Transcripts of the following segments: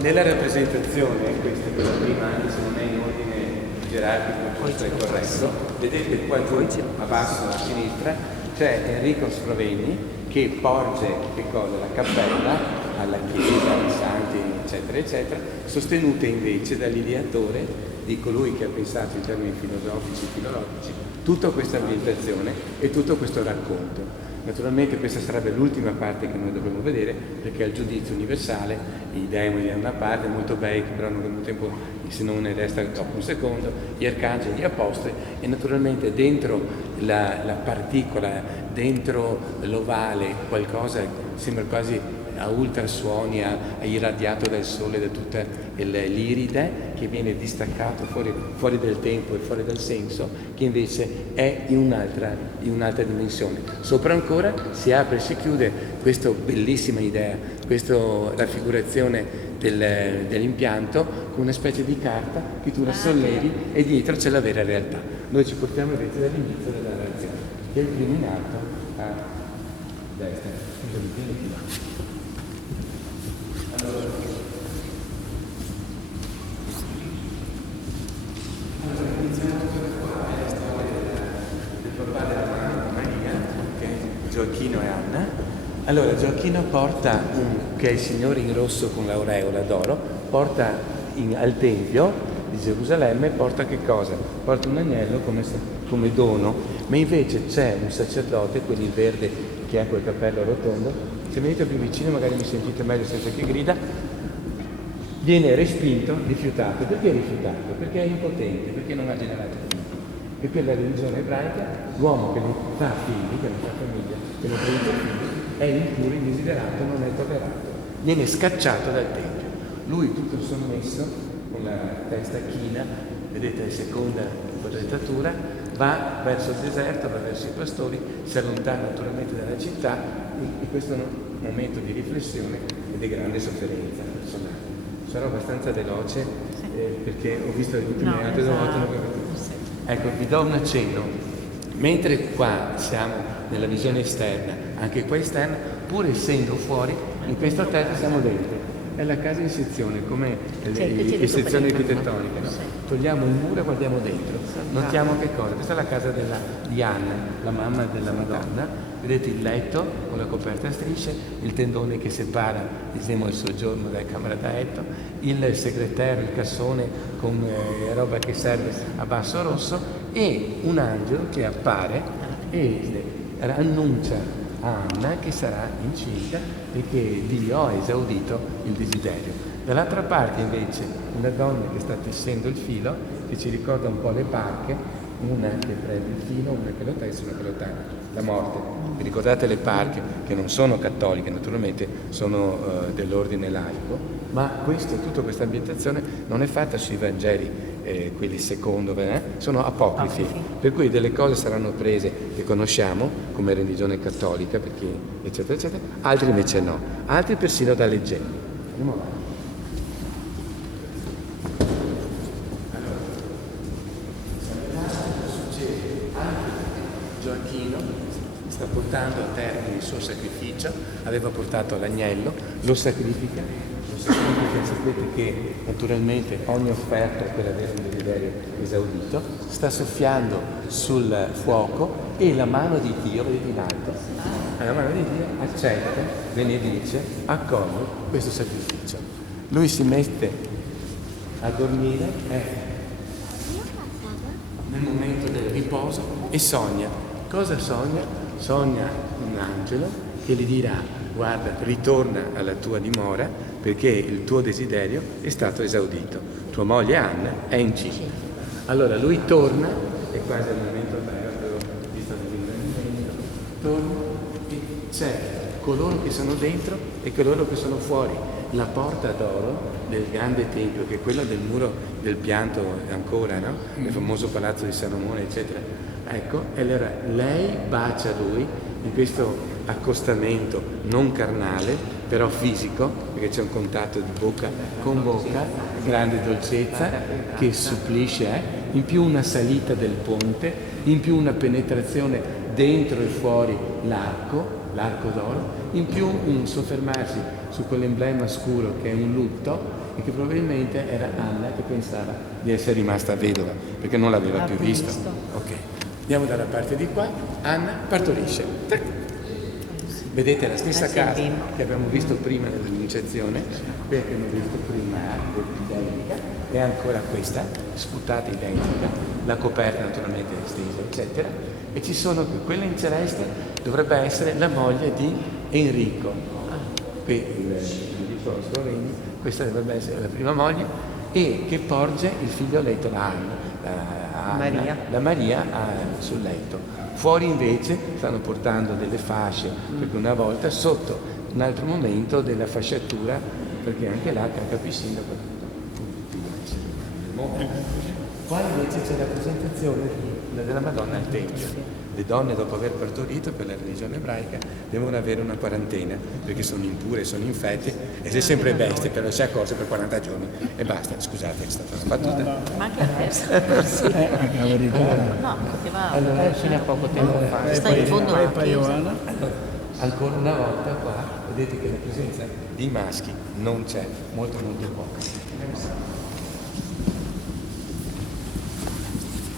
Nella rappresentazione, questa è quella prima, anche se non è in ordine gerarchico, questo è corretto, vedete qua giù a basso a sinistra c'è Enrico Sprovegni che porge che cosa? La cappella alla chiesa, ai santi, eccetera, eccetera, sostenute invece dall'ideatore di colui che ha pensato in termini filosofici e filologici tutta questa ambientazione e tutto questo racconto. Naturalmente questa sarebbe l'ultima parte che noi dovremmo vedere, perché è il giudizio universale, i demoni da una parte, molto bei, che però non hanno tempo, se non ne resta dopo un secondo, gli arcangeli, gli apostoli, e naturalmente dentro la particola, dentro l'ovale, qualcosa sembra quasi a ultrasuoni, irradiato dal sole, da tutta l'iride, che viene distaccato fuori dal tempo e fuori dal senso, che invece è in un'altra dimensione. Sopra ancora si apre e si chiude questa bellissima idea, questa raffigurazione dell'impianto con una specie di carta che tu la sollevi e dietro c'è la vera realtà. Noi ci portiamo invece dall'inizio della narrazione, che è il primo in alto a destra. Allora, iniziamo da qua, è la storia del papà della mamma Maria, Gioacchino e Anna. Allora, Gioacchino porta che è il Signore in rosso con l'aureola d'oro, porta al Tempio di Gerusalemme, porta che cosa? Porta un agnello come dono, ma invece c'è un sacerdote, quello in verde che ha quel cappello rotondo. Se venite più vicino magari mi sentite meglio senza che grida. Viene respinto, rifiutato. Perché rifiutato? Perché è impotente, perché non ha generato figli. E per la religione ebraica l'uomo che non fa figli, che non fa famiglia, che non produce figli, è impuro, indesiderato, non è tollerato. Viene scacciato dal Tempio. Lui tutto sommesso, con la testa china, vedete la seconda quadratura, va verso il deserto, va verso i pastori, si allontana naturalmente dalla città e questo è un momento di riflessione e di grande sofferenza personale. Sarò abbastanza veloce perché ho visto le ultime altre volte. Ecco, vi do un accenno. Mentre qua siamo nella visione esterna, anche qua esterna, pur essendo fuori, in questo testo siamo dentro. È la casa in sezione, come le sezioni architettoniche, no? Togliamo il muro e guardiamo dentro. Notiamo che cosa? Questa è la casa di Anna, la mamma della Madonna. Vedete il letto con la coperta a strisce, il tendone che separa, diciamo, il soggiorno dalla camera da letto, il segretario, il cassone con roba che serve a basso rosso e un angelo che appare e annuncia a Anna che sarà incinta e che Dio ha esaudito il desiderio. Dall'altra parte invece una donna che sta tessendo il filo, che ci ricorda un po' le parche, una che prende il filo, una che lo tesse, una che lo taglia. La morte. Vi ricordate le parche, che non sono cattoliche, naturalmente sono dell'ordine laico, ma tutta questa ambientazione non è fatta sui Vangeli, quelli secondo, sono apocrifi, per cui delle cose saranno prese che conosciamo come religione cattolica, perché eccetera eccetera, altri invece no, altri persino da leggende. Andiamo avanti. Sta portando a termine il suo sacrificio, aveva portato l'agnello, lo sacrifica, sapete che naturalmente ogni offerta è per avere un desiderio esaudito, sta soffiando sul fuoco e la mano di Dio, vedete in alto, la mano di Dio accetta, benedice, accoglie questo sacrificio. Lui si mette a dormire nel momento del riposo e sogna. Cosa sogna? Sogna un angelo che gli dirà: guarda, ritorna alla tua dimora perché il tuo desiderio è stato esaudito. Tua moglie Anna è incinta. Allora lui torna, e quasi al momento bello, visto l'invento, torna e c'è coloro che sono dentro e coloro che sono fuori. La porta d'oro del grande tempio, che è quella del muro del pianto ancora, no? Il famoso palazzo di Salomone, eccetera. Ecco, e allora lei bacia lui in questo accostamento non carnale, però fisico, perché c'è un contatto di bocca con bocca, grande dolcezza, che supplisce, in più una salita del ponte, in più una penetrazione dentro e fuori l'arco d'oro, in più un soffermarsi su quell'emblema scuro che è un lutto e che probabilmente era Anna che pensava di essere rimasta vedova perché non l'aveva più visto. Ok, andiamo dalla parte di qua. Anna partorisce. Vedete la stessa casa che abbiamo visto prima nell'annunciazione, quella che abbiamo visto prima, identica, è ancora questa, sputata identica, la coperta naturalmente estesa, eccetera, e ci sono quella in celeste dovrebbe essere la moglie di Enrico. Qui il Sloveni, questa dovrebbe essere la prima moglie, e che porge il figlioletto, la Maria sul letto. Fuori invece stanno portando delle fasce, perché una volta sotto un altro momento della fasciatura, perché anche là capisci qua invece c'è la presentazione della Madonna al Tempio. Le donne dopo aver partorito per la religione ebraica devono avere una quarantena perché sono impure, sono infette e sei sempre bestia, però si è accorse per 40 giorni e basta. Scusate, è stata una battuta. No. Ma anche a te? Sì. La verità. No, poteva fino a poco tempo fa. Sta in fondo alla chiesa. Allora, ancora una volta qua vedete che la presenza di maschi non c'è, molto poco.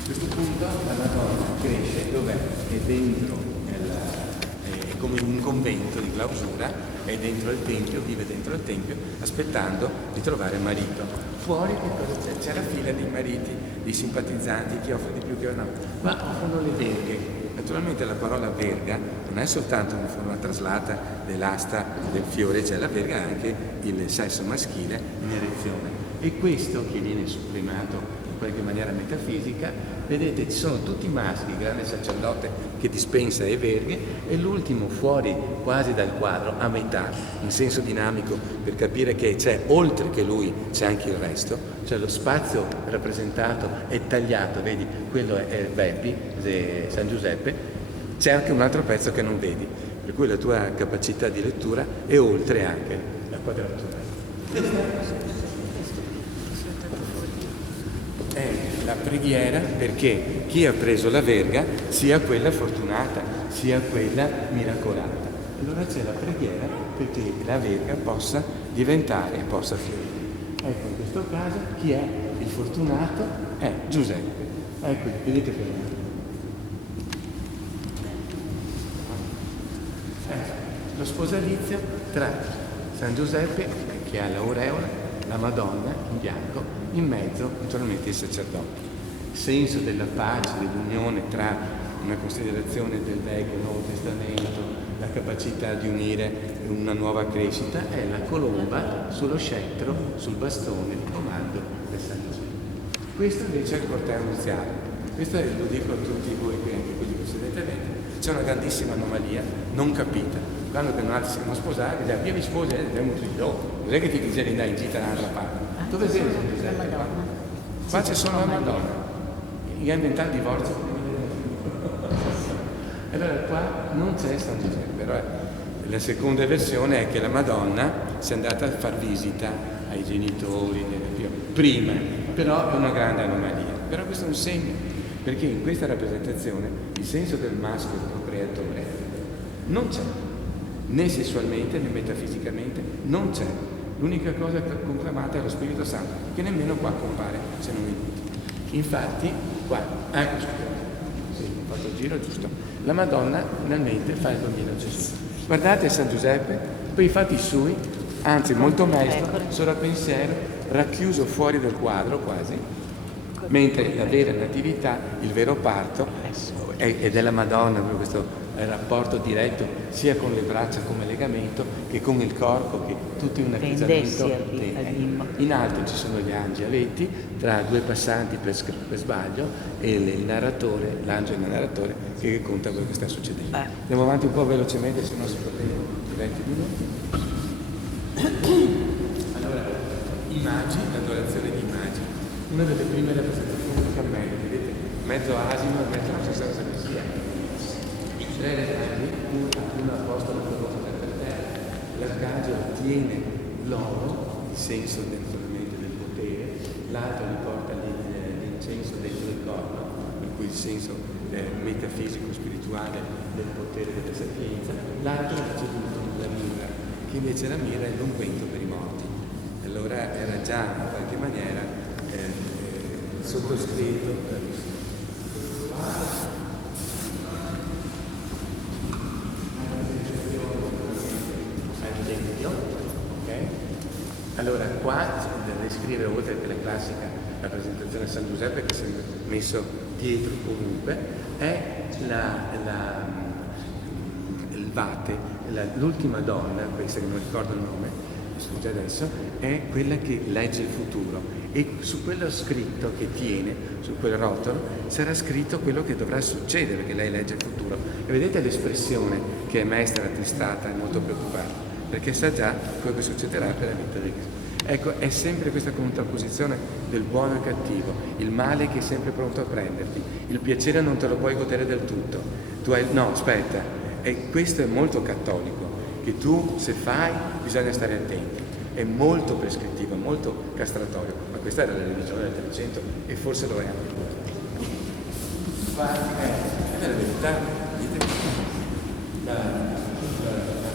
A questo punto la Madonna cresce, dov'è? È dentro, è come un convento di clausura, è dentro il Tempio, vive dentro il Tempio, aspettando di trovare marito. Fuori che cosa c'è? C'è la fila dei mariti, dei simpatizzanti, chi offre di più, chi no. Ma offrono le verghe. Naturalmente la parola verga non è soltanto una forma traslata dell'asta del fiore, c'è la verga anche il sesso maschile in erezione. E questo che viene sublimato in qualche maniera metafisica, vedete ci sono tutti i maschi, il grande sacerdote che dispensa le verghe e l'ultimo fuori quasi dal quadro a metà, in senso dinamico per capire che c'è oltre che lui c'è anche il resto, cioè lo spazio rappresentato è tagliato, vedi quello è Beppi, San Giuseppe, c'è anche un altro pezzo che non vedi, per cui la tua capacità di lettura è oltre anche la quadratura. È la preghiera perché chi ha preso la verga sia quella fortunata, sia quella miracolata. Allora c'è la preghiera perché la verga possa diventare e possa fiorire. Ecco, in questo caso chi è il fortunato è Giuseppe. Ecco, vedete che lo sposalizio tra San Giuseppe, che ha l'aureola, la Madonna in bianco, in mezzo naturalmente il sacerdote. Il senso della pace, dell'unione tra una considerazione del Vecchio e il Nuovo Testamento, la capacità di unire una nuova crescita, è la colomba sullo scettro, sul bastone di comando del San Giuseppe. Questo invece è il corteo nuziale. Questo lo dico a tutti voi qui, anche quelli che sedete dentro. C'è una grandissima anomalia non capita. Quando che non altri si devono sposare, dicono, io mi sposo e andiamo tutti dopo. Non è che ti dice di andare in gita dall'altra parte. Dove sei San Giuseppe? Qua c'è solo la Madonna. Gli ha inventato il divorzio. Allora qua non c'è San Giuseppe, però la seconda versione è che la Madonna sia andata a far visita ai genitori prima, però è una grande anomalia. Però questo è un segno, perché in questa rappresentazione il senso del maschio procreatore non c'è, né sessualmente né metafisicamente, non c'è. L'unica cosa conclamata è lo Spirito Santo, che nemmeno qua compare se non minuti. Infatti, qua, scusate, sì, ho fatto il giro giusto. La Madonna finalmente fa il bambino Gesù. Guardate San Giuseppe, poi i fatti suoi, anzi molto mesto, solo a pensiero, racchiuso fuori dal quadro quasi, mentre la vera natività, il vero parto, è della Madonna, proprio questo rapporto diretto sia con le braccia come legamento che con il corpo, che tutto in un atteggiamento. In alto ci sono gli angeletti tra due passanti per sbaglio e il narratore, l'angelo narratore che conta quello che sta succedendo. Andiamo avanti un po' velocemente, se no si potrebbe 20 minuti. Allora, immagini, l'adorazione di immagini, una delle prime rappresentazioni del cammello, vedete, mezzo asino e mezzo processato di sia. 3 retagli, uno apposta alla colonna per terra, l'arcangelo tiene l'oro, il senso naturalmente del potere, l'altro gli porta l'incenso dentro il corpo, per cui il senso metafisico, spirituale del potere della sapienza, l'altro ha ricevuto la mirra, che invece la mirra è l'unguento per i morti. Allora era già in qualche maniera sottoscritto Allora qua da descrivere, oltre che la classica rappresentazione di San Giuseppe che si è messo dietro comunque, è il Vate, l'ultima donna, questa che non ricordo il nome, scusa adesso, è quella che legge il futuro e su quello scritto che tiene, su quel rotolo, sarà scritto quello che dovrà succedere, perché lei legge il futuro. E vedete l'espressione che è maestra, tristata e molto preoccupata, perché sa già quello che succederà per la vita di Cristo. Ecco, è sempre questa contrapposizione del buono e cattivo, il male che è sempre pronto a prenderti, il piacere non te lo puoi godere del tutto. No, aspetta, e questo è molto cattolico, che tu se fai bisogna stare attenti, è molto prescrittivo, molto castratorio, ma questa era la religione del 300 e forse lo è anche qui. È la verità, la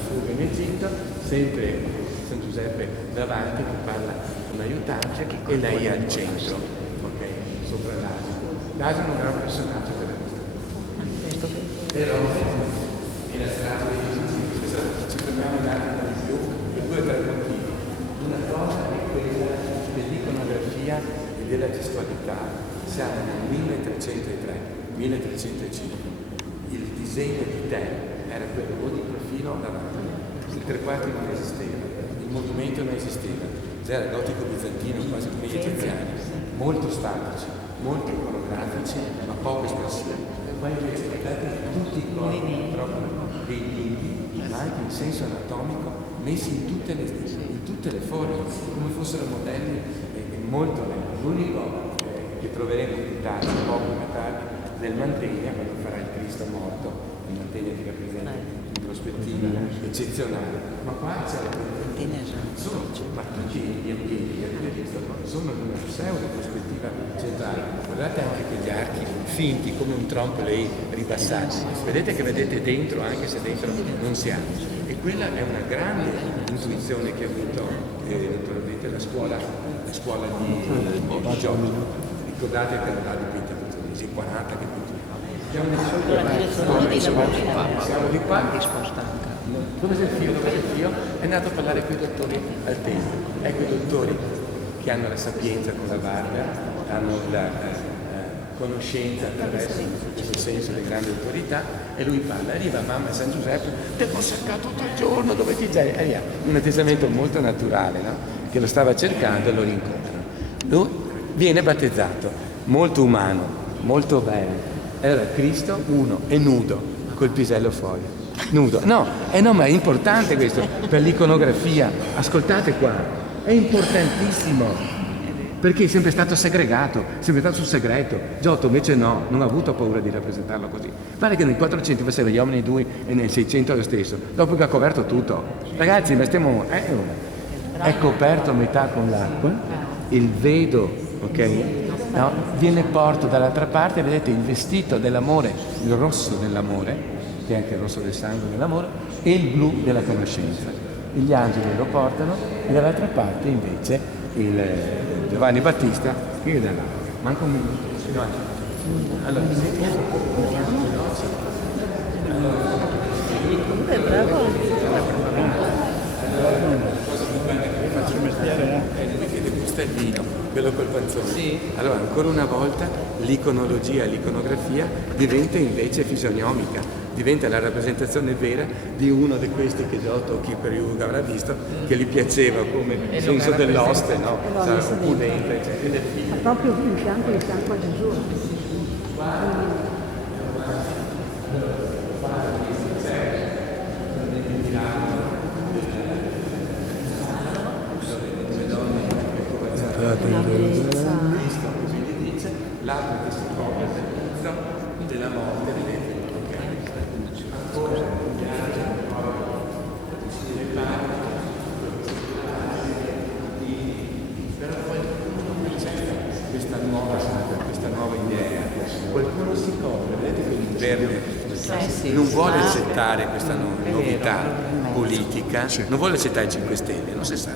fuga in Egitto, sempre San Giuseppe davanti che parla con l'aiutante e lei è al centro, ok? Sopra l'asino. L'asino non è un personaggio per questo. Però nella strada di Gesù ci fermiamo un attimo di più per 2 o 3 motivi. Una cosa è quella dell'iconografia e della gestualità. Siamo nel 1303, 1305. Il disegno di te era quello o di profilo o davanti. Il 3/4 non esisteva, il movimento non esisteva, era il gotico bizantino quasi come gli egiziani, molto statici, molto iconografici, ma poco espressivi. Qua invece vedete tutti i corpi proprio dei limbi, ma anche in senso anatomico, messi in tutte le forme, come fossero modelli molto belli. L'unico che troveremo più tardi, poco più tardi, nel Mantegna, quando farà il Cristo morto, il Mantegna che rappresenta in prospettiva eccezionale, ma qua c'è la ma tutti gli ambienti che Cristo sono in una pseudo prospettiva centrale. Guardate anche quegli archi finti come un trompe-l'œil ribassati, vedete che vedete dentro anche se dentro non si ha, e quella è una grande intuizione che ha avuto naturalmente la scuola di Giorgio. Ricordate che era là dipinta i 40 che siamo di qua. Dove c'è il fio? È andato a parlare con i dottori al tempo. Ecco i dottori che hanno la sapienza con la barba, hanno la conoscenza attraverso questo senso di grande autorità, e lui parla, arriva mamma San Giuseppe, devo cercare tutto il giorno, dove ti sei? Un atteggiamento molto naturale, no? Che lo stava cercando e lo rincontrano. Lui viene battezzato, molto umano, molto bello. Allora Cristo, uno, è nudo, col pisello fuori. Nudo. No, ma è importante questo per l'iconografia. Ascoltate qua, è importantissimo, perché è sempre stato segregato, sempre stato sul segreto. Giotto invece no, non ha avuto paura di rappresentarlo così. Pare che nel 400 faceva gli uomini 2 e nel 600 lo stesso, dopo che ha coperto tutto. Ragazzi, ma stiamo... è coperto a metà con l'acqua, il vedo, ok? No? Viene porto dall'altra parte, vedete il vestito dell'amore, il rosso dell'amore, che è anche il rosso del sangue dell'amore, e il blu della conoscenza. E gli angeli lo portano, e dall'altra parte invece il Giovanni Battista che è da là. Manca un minuto. No. Allora, Comunque è bravo. cosa più bella che mi faccio mestiere è lui che degusta il vino, quello col panzone. Sì. Allora, ancora una volta, l'iconologia e l'iconografia diventa invece fisionomica, diventa la rappresentazione vera di uno di questi che Giotto, chi per Yuga avrà visto, che gli piaceva come senso dell'oste, no? Opulente, e del figlio. Ha proprio di fianco a Gesù. Cristo, così gli dice, l'altro che si copre per Cristo della morte, vedete? Però poi questa nuova idea, qualcuno si copre, vedete quell'inverno, non vuole accettare questa novità politica, non vuole accettare i 5 Stelle, non si sa.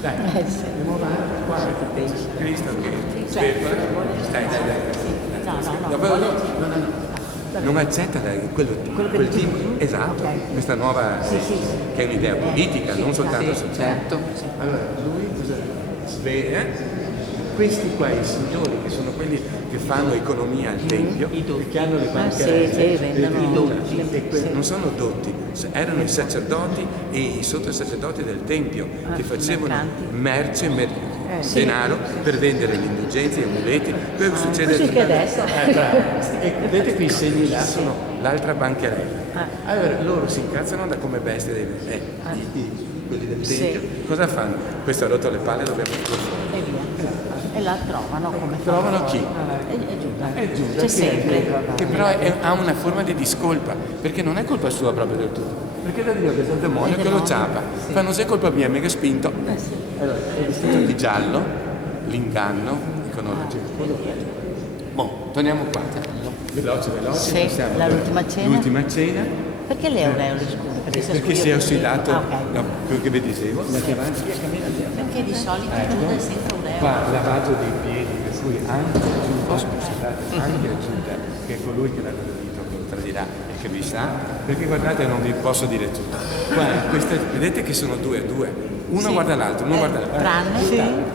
Dai, andiamo avanti, qua Cristo che dai. Non accetta quel tipo, esatto, questa nuova che è un'idea politica, non soltanto sociale. Allora, lui cosa sveglia? Questi qua, i signori, che sono quelli che fanno economia al Tempio, che hanno le bancherelle, non sono dotti, erano i sacerdoti e i sottosacerdoti del Tempio che facevano merce, denaro per vendere le indulgenze, gli amuleti, quello che succede Così che adesso. E vedete qui i segni là sono l'altra bancherella. Allora loro si incazzano da come bestie quelli del Tempio. Cosa fanno? Questo ha rotto le palle, dobbiamo tirare fuori. E via. E la trovano come Trovano chi? È Giuda. C'è sempre. Che però ha una forma di discolpa, perché non è colpa sua proprio del tutto. Perché da Dio che c'è il demonio che lo ciapa. Fanno se è colpa mia, mica spinto. Allora, è vestito di giallo, l'inganno, iconologia. Boh, torniamo qua. Veloce. Sì, l'ultima cena. L'ultima cena. Perché l'Eureo, scusa? Perché si è ossidato, no, quello che vi dicevo, perché di solito Giuda è sempre un qua lavaggio dei piedi, per cui anche Giuda, che è colui che l'ha tradito, che lo tradirà e che vi sa, perché guardate, non vi posso dire tutto. Qua, vedete che sono 2 a 2, uno guarda l'altro, uno guarda l'altro. Tranne.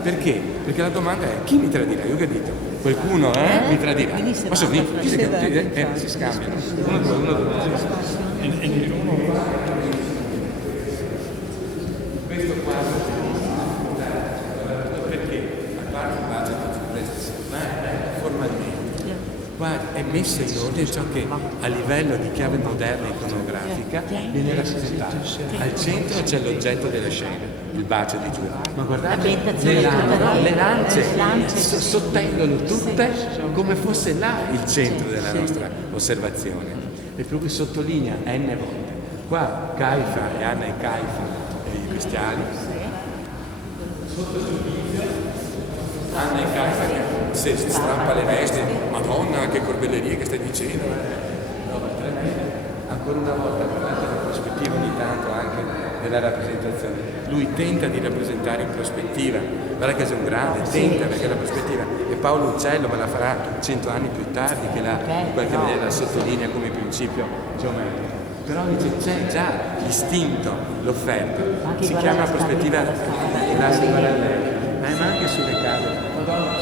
Perché? Perché la domanda è chi mi tradirà? Io che dito? Qualcuno mi tradirà. Posso venire? Si scambiano. Uno, due. Questo quadro perché a parte il bacio di questa settimana formalmente qua è messa in ordine ciò che a livello di chiave moderna iconografica viene rappresentato. Al centro c'è l'oggetto della scena, il bacio di Giuda, ma guardate le lance sottendono tutte come fosse là il centro della nostra osservazione, e proprio sottolinea n volte. Qua Caifa e Anna e Caifa e i bestiali, sotto giudizio Anna e Caifa che se strappa le vesti, Madonna che corbellerie che stai dicendo, ancora una volta guardate la prospettiva ogni tanto anche della rappresentazione. Lui tenta di rappresentare in prospettiva, guarda che è un grande, tenta, perché la prospettiva è Paolo Uccello, ma la farà 100 anni più tardi, che in qualche maniera la sottolinea come principio geometrico. Però dice c'è già l'istinto, l'offerta, si chiama prospettiva classica parallela, ma anche sulle case. Madonna,